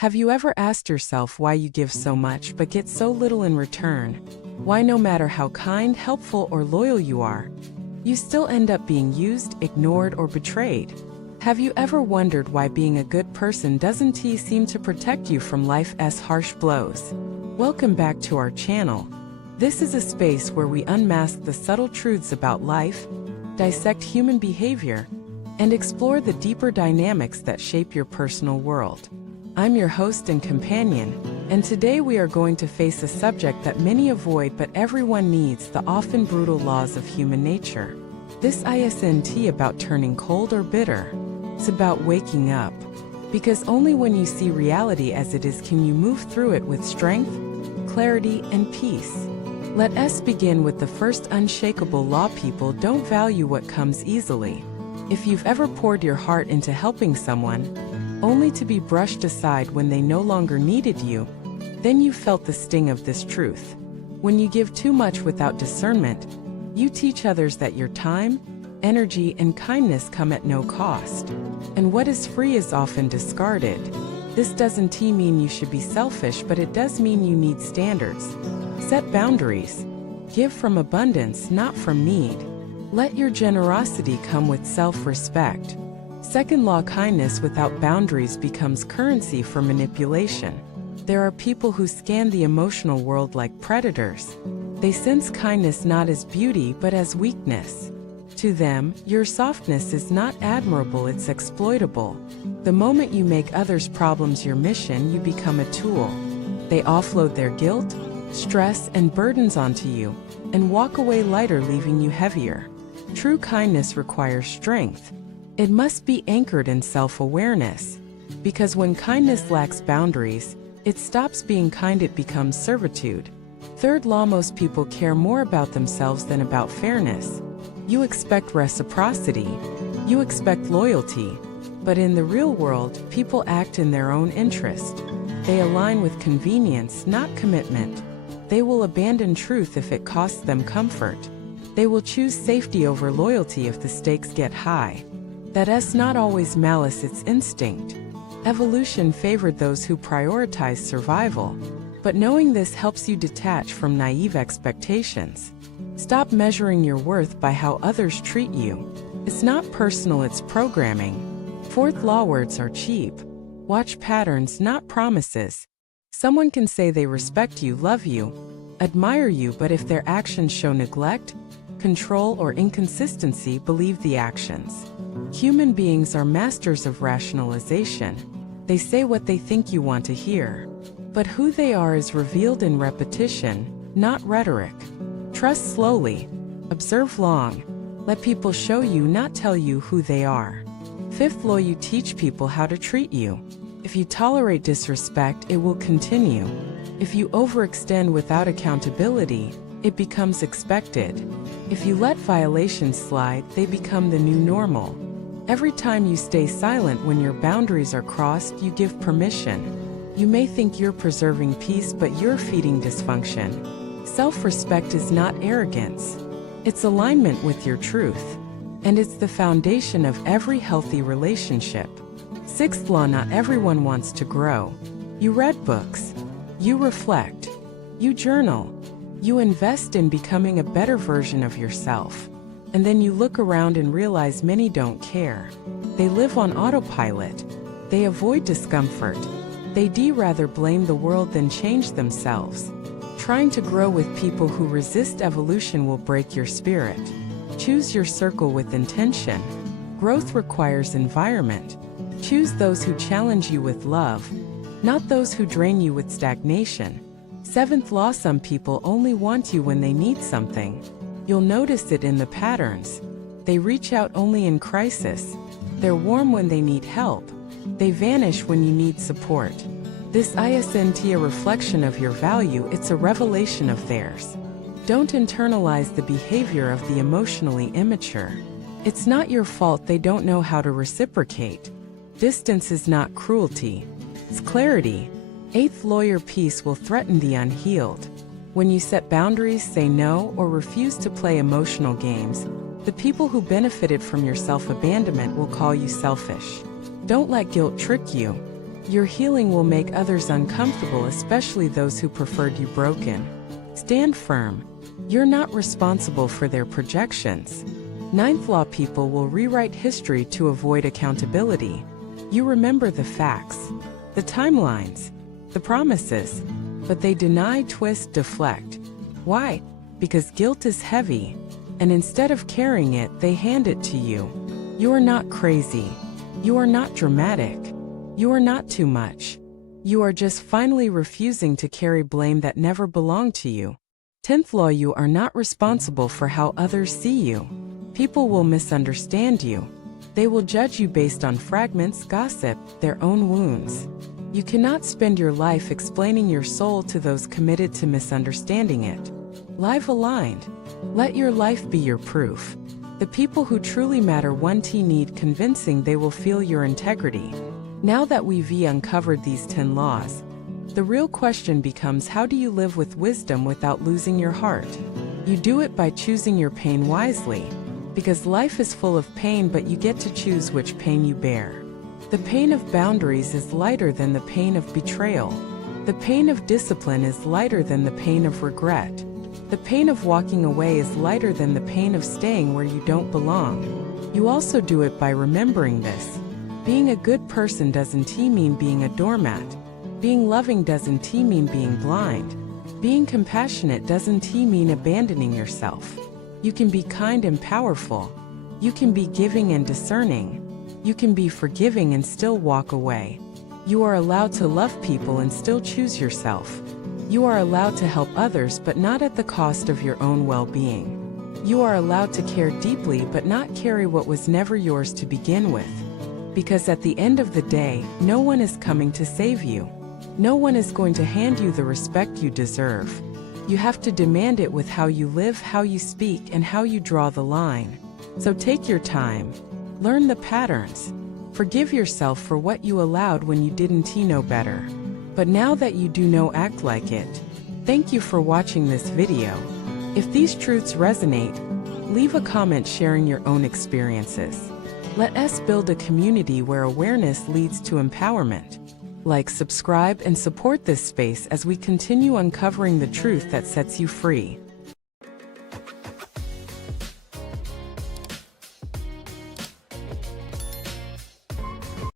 Have you ever asked yourself why you give so much but get so little in return? Why no matter how kind, helpful, or loyal you are, you still end up being used, ignored, or betrayed? Have you ever wondered why being a good person doesn't seem to protect you from life's harsh blows? Welcome back to our channel. This is a space where we unmask the subtle truths about life, dissect human behavior, and explore the deeper dynamics that shape your personal world. I'm your host and companion, and today we are going to face a subject that many avoid but everyone needs: the often brutal laws of human nature. This isn't about turning cold or bitter. It's about waking up. Because only when you see reality as it is can you move through it with strength, clarity, and peace. Let us begin with the first unshakable law: people don't value what comes easily. If you've ever poured your heart into helping someone, only to be brushed aside when they no longer needed you, then you felt the sting of this truth. When you give too much without discernment, you teach others that your time, energy, and kindness come at no cost. And what is free is often discarded. This doesn't mean you should be selfish, but it does mean you need standards. Set boundaries. Give from abundance, not from need. Let your generosity come with self-respect. Second law: kindness without boundaries becomes currency for manipulation. There are people who scan the emotional world like predators. They sense kindness not as beauty but as weakness. To them, your softness is not admirable, it's exploitable. The moment you make others' problems your mission, you become a tool. They offload their guilt, stress, and burdens onto you, and walk away lighter, leaving you heavier. True kindness requires strength. It must be anchored in self-awareness. Because when kindness lacks boundaries, it stops being kind, it becomes servitude. Third law: most people care more about themselves than about fairness. You expect reciprocity. You expect loyalty. But in the real world, people act in their own interest. They align with convenience, not commitment. They will abandon truth if it costs them comfort. They will choose safety over loyalty if the stakes get high. That's not always malice, it's instinct. Evolution favored those who prioritize survival. But knowing this helps you detach from naive expectations. Stop measuring your worth by how others treat you. It's not personal, it's programming. Fourth law: words are cheap. Watch patterns, not promises. Someone can say they respect you, love you, admire you, but if their actions show neglect, control, or inconsistency, believe the actions. Human beings are masters of rationalization. They say what they think you want to hear. But who they are is revealed in repetition, not rhetoric. Trust slowly. Observe long. Let people show you, not tell you, who they are. Fifth law: you teach people how to treat you. If you tolerate disrespect, it will continue. If you overextend without accountability, it becomes expected. If you let violations slide, they become the new normal. Every time you stay silent when your boundaries are crossed, you give permission. You may think you're preserving peace, but you're feeding dysfunction. Self-respect is not arrogance. It's alignment with your truth. And it's the foundation of every healthy relationship. Sixth law: not everyone wants to grow. You read books. You reflect. You journal. You invest in becoming a better version of yourself. And then you look around and realize many don't care. They live on autopilot. They avoid discomfort. They rather blame the world than change themselves. Trying to grow with people who resist evolution will break your spirit. Choose your circle with intention. Growth requires environment. Choose those who challenge you with love, not those who drain you with stagnation. Seventh law: some people only want you when they need something. You'll notice it in the patterns. They reach out only in crisis. They're warm when they need help. They vanish when you need support. This isn't a reflection of your value, it's a revelation of theirs. Don't internalize the behavior of the emotionally immature. It's not your fault they don't know how to reciprocate. Distance is not cruelty, it's clarity. Eighth law: your peace will threaten the unhealed. When you set boundaries, say no, or refuse to play emotional games, the people who benefited from your self-abandonment will call you selfish. Don't let guilt trick you. Your healing will make others uncomfortable, especially those who preferred you broken. Stand firm. You're not responsible for their projections. Ninth law: people will rewrite history to avoid accountability. You remember the facts, the timelines, the promises, but they deny, twist, deflect. Why? Because guilt is heavy, and instead of carrying it, they hand it to you. You are not crazy. You are not dramatic. You are not too much. You are just finally refusing to carry blame that never belonged to you. 10th law: you are not responsible for how others see you. People will misunderstand you. They will judge you based on fragments, gossip, their own wounds. You cannot spend your life explaining your soul to those committed to misunderstanding it. Live aligned. Let your life be your proof. The people who truly matter won't need convincing, they will feel your integrity. Now that we've uncovered these 10 laws, the real question becomes, how do you live with wisdom without losing your heart? You do it by choosing your pain wisely, because life is full of pain, but you get to choose which pain you bear. The pain of boundaries is lighter than the pain of betrayal. The pain of discipline is lighter than the pain of regret. The pain of walking away is lighter than the pain of staying where you don't belong. You also do it by remembering this. Being a good person doesn't mean being a doormat. Being loving doesn't mean being blind. Being compassionate doesn't mean abandoning yourself. You can be kind and powerful. You can be giving and discerning. You can be forgiving and still walk away. You are allowed to love people and still choose yourself. You are allowed to help others, but not at the cost of your own well-being. You are allowed to care deeply, but not carry what was never yours to begin with. Because at the end of the day, no one is coming to save you. No one is going to hand you the respect you deserve. You have to demand it with how you live, how you speak, and how you draw the line. So take your time. Learn the patterns. Forgive yourself for what you allowed when you didn't know better. But now that you do know, act like it. Thank you for watching this video. If these truths resonate, leave a comment sharing your own experiences. Let us build a community where awareness leads to empowerment. Like, subscribe, and support this space as we continue uncovering the truth that sets you free.